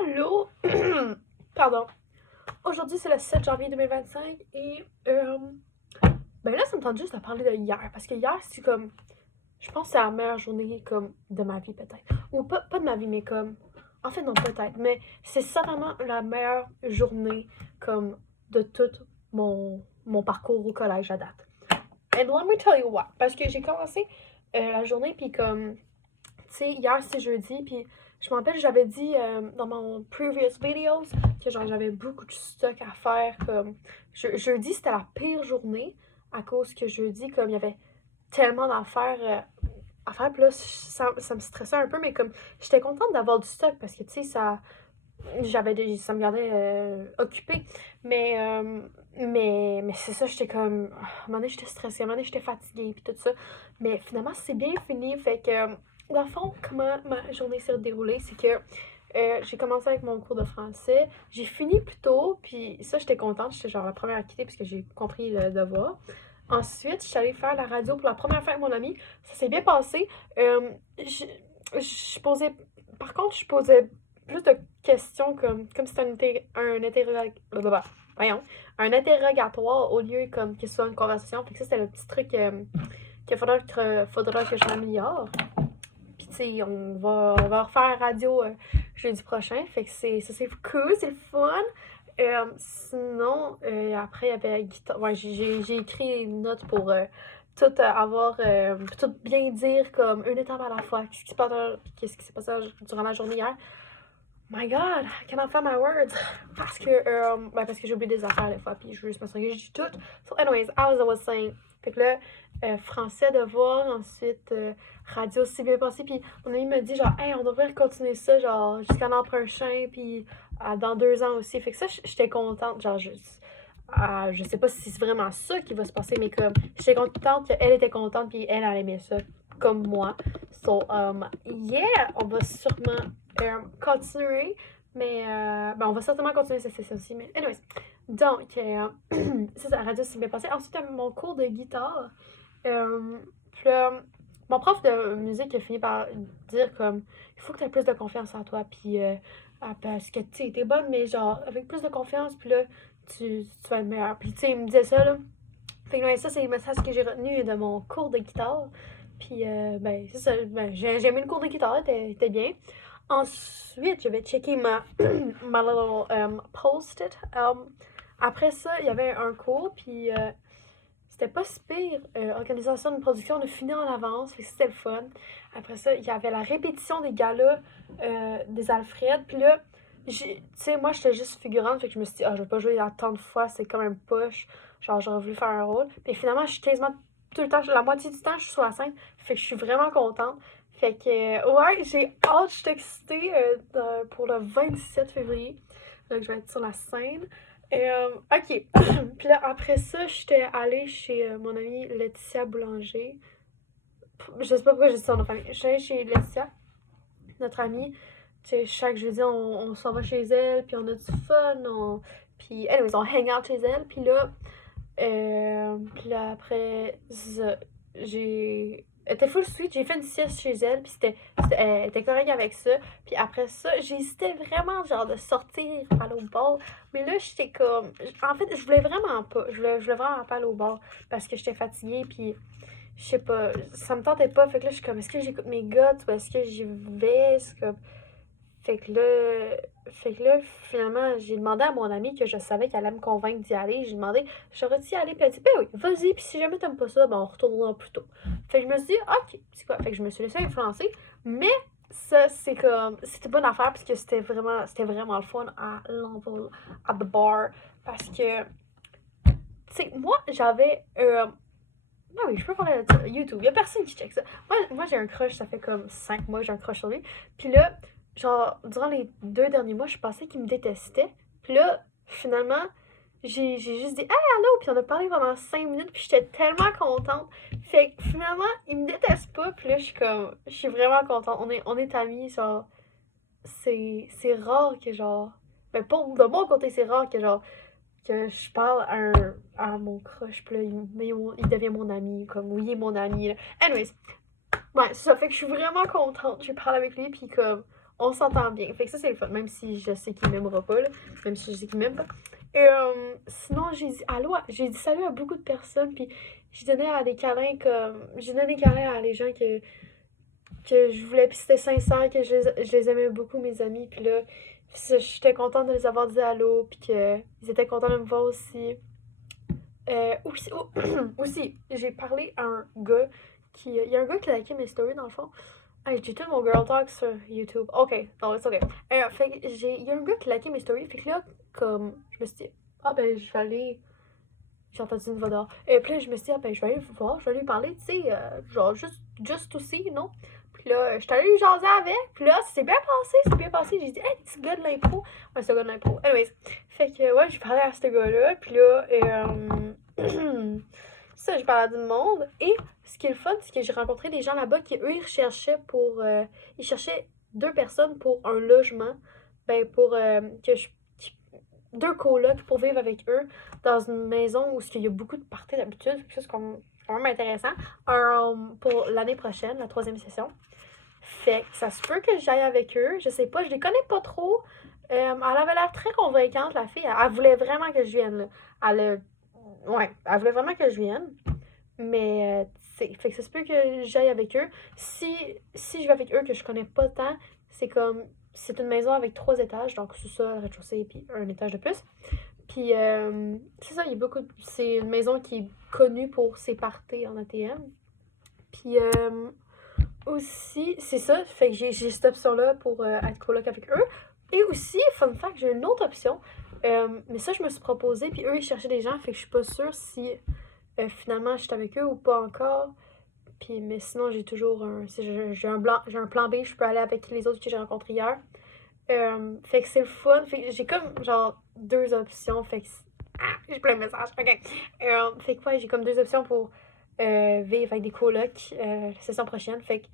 Allô? Pardon. Aujourd'hui, c'est le 7 janvier 2025 et ben là, ça me tente juste de parler de hier parce que hier, c'est comme, je pense que c'est la meilleure journée comme de ma vie peut-être. Ou pas de ma vie, mais comme, en fait non, peut-être, mais c'est certainement la meilleure journée comme de tout mon parcours au collège à date. And let me tell you why. Parce que j'ai commencé la journée puis comme tu sais, hier c'est jeudi, puis je me rappelle, j'avais dit dans mon previous videos que genre j'avais beaucoup de stock à faire. Comme jeudi, c'était la pire journée à cause que jeudi, comme il y avait tellement d'affaires à faire, puis là, ça me stressait un peu, mais comme j'étais contente d'avoir du stock parce que tu sais, ça me gardait occupée. Mais c'est ça, j'étais comme. À un moment donné, j'étais stressée, à un moment donné, j'étais fatiguée, puis tout ça. Mais finalement, c'est bien fini. Fait que, dans le fond, comment ma journée s'est déroulée, c'est que j'ai commencé avec mon cours de français. J'ai fini plus tôt, puis ça, j'étais contente. J'étais genre la première à quitter parce que j'ai compris le devoir. Ensuite, je suis allée faire la radio pour la première fois avec mon ami. Ça s'est bien passé. Je posais. Par contre, je posais plus de questions comme si c'était un interrogatoire au lieu comme que ce soit une conversation. Fait que ça, c'était le petit truc qu'il faudra que je m'améliore. Puis tu sais, on va refaire la radio jeudi prochain. Fait que c'est cool, c'est le fun. Sinon, après, il y avait guitare. Ouais, j'ai écrit une note pour tout tout bien dire comme une étape à la fois. Qu'est-ce qui s'est passé durant la journée hier? My God, I cannot find my words. Parce que j'ai oublié des affaires des fois, puis je veux juste m'assurer que je dis tout. So, anyways, as I was saying. Fait que là, français devoir, ensuite radio aussi bien passé, puis mon ami me dit genre, hey, on devrait continuer ça, genre, jusqu'à l'an prochain, puis dans 2 ans aussi. Fait que ça, j'étais contente, genre, je sais pas si c'est vraiment ça qui va se passer, mais comme, j'étais contente qu'elle était contente, puis elle aimait ça, comme moi. So, yeah, on va sûrement continuer, mais on va certainement continuer cette session-ci. Mais anyways, donc, ça, la radio s'est bien passé. Ensuite, mon cours de guitare. Puis là, mon prof de musique a fini par dire comme, il faut que tu aies plus de confiance en toi, puis parce que tu sais, t'es bonne, mais genre, avec plus de confiance, puis là, tu vas être meilleure. Puis tu sais, il me disait ça, là. Fait que ouais, ça, c'est le message que j'ai retenu de mon cours de guitare. Puis, ben, c'est ça. Ben, j'ai aimé le cours de guitare, était bien. Ensuite, je vais checker ma little post-it. Après ça, il y avait un cours, puis c'était pas si pire. Organisation de production, on a fini en avance, fait que c'était le fun. Après ça, il y avait la répétition des galas des Alfred. Puis là, tu sais, moi, j'étais juste figurante, fait que je me suis dit, ah, je vais pas jouer tant de fois, c'est quand même poche. Genre, j'aurais voulu faire un rôle. Puis finalement, je suis quasiment tout le temps, la moitié du temps, je suis sur la scène. Fait que je suis vraiment contente. Fait que, ouais, j'ai hâte, je suis excitée pour le 27 février. Donc, je vais être sur la scène. Ok. Puis là, après ça, j'étais allée chez mon amie Laetitia Boulanger. Je sais pas pourquoi j'ai dit son nom de famille. J'étais allée chez Laetitia, notre amie. Tu sais, chaque jeudi, on s'en va chez elle, puis on a du fun. Puis, anyways, on hang out chez elle. Puis là après, j'ai. Elle était full sweet, j'ai fait une sieste chez elle, puis elle était correcte avec ça. Puis après ça, j'hésitais vraiment, genre, de sortir, aller au bar. Mais là, j'étais comme. En fait, je voulais vraiment pas. Je voulais vraiment pas aller au bar parce que j'étais fatiguée, puis je sais pas, ça me tentait pas. Fait que là, je suis comme, est-ce que j'écoute mes guts ou est-ce que j'y vais? C'est comme. Fait que là, finalement, j'ai demandé à mon amie que je savais qu'elle allait me convaincre d'y aller. J'ai demandé, j'aurais-tu y aller? Puis elle dit, ben oui, vas-y, puis si jamais t'aimes pas ça, ben on retournera plus tôt. Fait que je me suis dit, ok, c'est quoi? Fait que je me suis laissée influencer. Mais ça, c'est comme, c'était bonne affaire parce que c'était vraiment le fun à l'envol, à the bar. Parce que, tu sais, moi, j'avais. Ah oui, je peux parler de ça. YouTube, y a personne qui check ça. Moi j'ai un crush, ça fait comme 5 mois que j'ai un crush sur lui. Puis là, genre, durant les 2 derniers mois, je pensais qu'il me détestait. Puis là, finalement, j'ai juste dit, hey, allô, puis on a parlé pendant 5 minutes, puis j'étais tellement contente. Fait que finalement, il me déteste pas, puis là, je suis vraiment contente. On est amis, genre, c'est rare que, genre, ben, de mon côté, c'est rare que, genre, que je parle à mon crush, puis là, il devient mon ami, comme, oui, il est mon ami, là. Anyways, ouais, c'est ça fait que je suis vraiment contente. J'ai parlé avec lui, puis comme, on s'entend bien. Fait que ça, c'est le fun, même si je sais qu'il m'aimera pas, là. Même si je sais qu'il m'aime pas. Et sinon, j'ai dit salut à beaucoup de personnes, puis j'ai donné à des câlins comme. J'ai donné des câlins à les gens que je voulais, puis c'était sincère, que je les aimais beaucoup, mes amis, puis là, j'étais contente de les avoir dit allô, puis qu'ils étaient contents de me voir aussi. Aussi, j'ai parlé à un gars il y a un gars qui a liké mes stories dans le fond. Hey, j'ai tout mon girl talk sur YouTube. Ok, non, c'est ok. Fait que il y a un gars qui a liké mes stories. Fait que là, comme, je me suis dit, ah ben, je vais aller. J'ai entendu une voix dehors. Et puis là, je me suis dit, ah ben, je vais aller le voir, je vais lui parler, tu sais, genre, juste aussi, non? Puis là, je suis allée lui jaser avec. Puis là, c'est bien passé, c'est bien passé. J'ai dit, hey, petit gars de l'impro. Ouais, c'est un gars de l'impro. Anyways, fait que, ouais, j'ai parlé à ce gars-là. Puis là, ça, je parlais à du monde. Et ce qui est le fun, c'est que j'ai rencontré des gens là-bas qui, eux, ils cherchaient deux personnes pour un logement. Ben, pour deux colocs pour vivre avec eux dans une maison où il y a beaucoup de parties d'habitude. Ça, c'est quand même intéressant. Pour l'année prochaine, la 3e session. Fait que ça se peut que j'aille avec eux. Je sais pas, je les connais pas trop. Elle avait l'air très convaincante, la fille. Elle voulait vraiment que je vienne, là. Elle voulait vraiment que je vienne. Mais, fait que ça se peut que j'aille avec eux. Si je vais avec eux, que je connais pas tant, c'est comme. C'est une maison avec 3 étages, donc sous-sol, rez-de-chaussée, puis un étage de plus. Puis, c'est ça, il y a beaucoup de. C'est une maison qui est connue pour ses parties en ATM. Puis, aussi, c'est ça, fait que j'ai cette option-là pour être coloc avec eux. Et aussi, fun fact, j'ai une autre option. Mais ça, je me suis proposé, puis eux, ils cherchaient des gens, fait que je suis pas sûre si finalement je suis avec eux ou pas encore. Puis, mais sinon, j'ai toujours j'ai un plan B, je peux aller avec les autres que j'ai rencontrés hier. Fait que c'est le fun. Fait que j'ai comme genre 2 options. Fait que. J'ai plein de messages. Ok. Fait que ouais, j'ai comme 2 options pour vivre avec des colocs la session prochaine. Fait que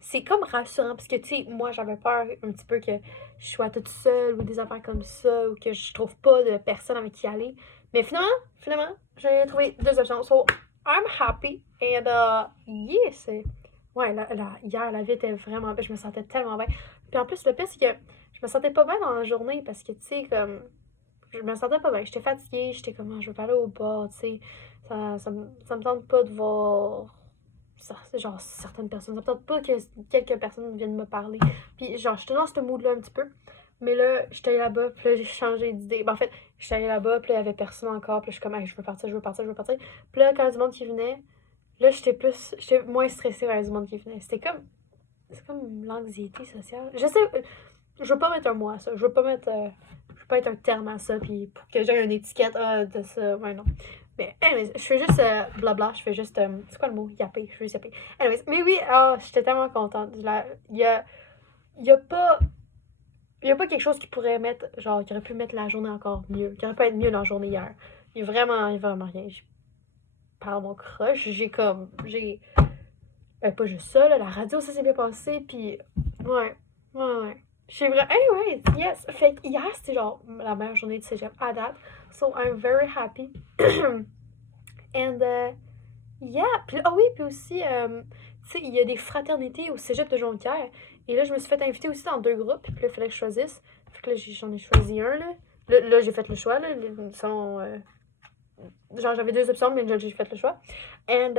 c'est comme rassurant parce que tu sais, moi j'avais peur un petit peu que je sois toute seule ou des affaires comme ça ou que je trouve pas de personne avec qui aller. Mais finalement, j'ai trouvé 2 options. So, I'm happy. And yeah, c'est. Ouais, hier, la vie était vraiment belle. Je me sentais tellement bien. Puis en plus, le pire, c'est que je me sentais pas bien dans la journée parce que, tu sais, comme. Je me sentais pas bien. J'étais fatiguée. J'étais comme, ah, je veux pas aller au bar, tu sais. Ça me tente pas de voir. Genre, certaines personnes. Ça me tente pas que quelques personnes viennent me parler. Puis, genre, j'étais dans ce mood-là un petit peu. Mais là, j'étais allée là-bas, puis là, j'ai changé d'idée. Ben, en fait, j'étais allée là-bas, puis là, il y avait personne encore. Puis là, je suis comme, hey, je veux partir, je veux partir, je veux partir. Puis là, quand il y a du monde qui venait, là, j'étais moins stressée vers du monde qui venait. C'est comme l'anxiété sociale. Je sais, je veux pas mettre un mot à ça. Je veux pas mettre un terme à ça, puis pour que j'aie une étiquette de ça. Ouais, non. Mais, anyways, je fais juste blabla, je fais juste. C'est quoi le mot? Yapper. Je fais juste yapper. Anyways, mais oui, j'étais tellement contente. Il y a pas. Il y a pas quelque chose qui pourrait mettre. Genre, qui aurait pu mettre la journée encore mieux. Qui aurait pu être mieux dans la journée hier. Il y a vraiment rien. Je parle mon crush. Ben, pas juste ça, là, la radio, ça s'est bien passé, puis ouais. Je suis vraiment. Anyways, yes. Fait que hier, c'était genre la meilleure journée de cégep à date. So, I'm very happy. And, yeah. Puis, oui, puis aussi, tu sais, il y a des fraternités au cégep de Jonquière. Et là, je me suis fait inviter aussi dans 2 groupes, puis là, il fallait que je choisisse. Fait que là, j'en ai choisi un, là. Là, j'ai fait le choix, là. Genre, j'avais 2 options, mais là, j'ai fait le choix. And,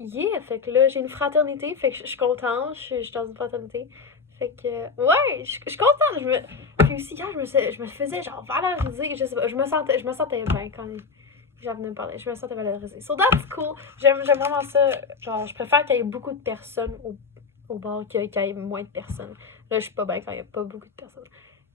yeah, fait que là, j'ai une fraternité, fait que je suis contente, je suis dans une fraternité. Fait que, ouais, je suis contente. Puis aussi, hier, je me faisais, genre, valoriser, je sais pas, je me sentais bien quand j'en venais me parler, je me sentais valorisée. So, that's cool. J'aime vraiment ça. Genre, je préfère qu'il y ait beaucoup de personnes au bar qu'il y ait moins de personnes. Là, je suis pas bien quand il y a pas beaucoup de personnes.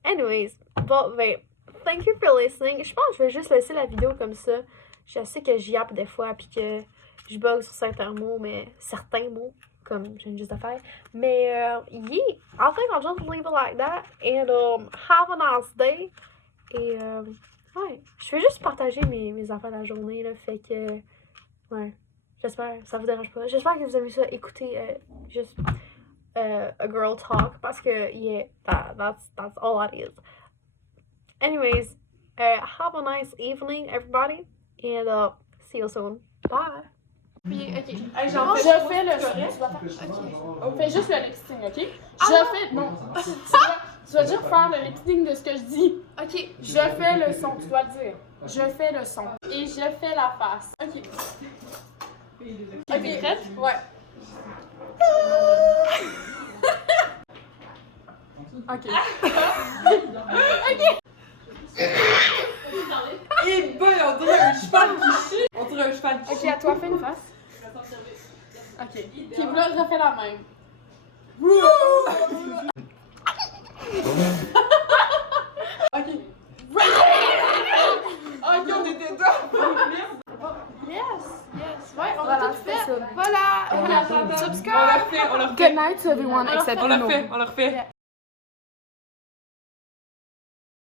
Anyways, bon, ben, thank you for listening. Je pense que je vais juste laisser la vidéo comme ça. Je sais que j'y yappe des fois, puis que je bug sur certains mots, certains mots, comme j'ai juste à faire. Mais, yeah, I think I'll just leave it like that. And, have a nice day. Et, ouais, je vais juste partager mes affaires de la journée, là, fait que, ouais, j'espère, ça vous dérange pas. J'espère que vous avez ça écouter, juste, a girl talk, parce que, yeah, that's all it is. Anyways, have a nice evening, everybody. And see you soon. Bye. Puis, ok. Hey, j'en Je fais fais le son. correct. Tu vas faire. Ok. On fait juste le lip sync, ok? Je fais. Non. Tu vas juste faire le lip sync de ce que je dis. Ok. Je fais le son, tu dois le dire. Je fais le son. Et je fais la face. Ok. Ok, t'es prête? Ouais. Ok. Eh ben, on dirait un cheval qui chie. On dirait un cheval qui Ok, chie. à toi, fais une face. Ok. Puis là, refais la même. Ok. Ok, on était deux. Yes. Yes. Ouais, on Voilà, a tout c'est fait. ça. Voilà. On l'a fait, on l'a Good fait. night to everyone except On l'a Bruno. fait, on l'a refait.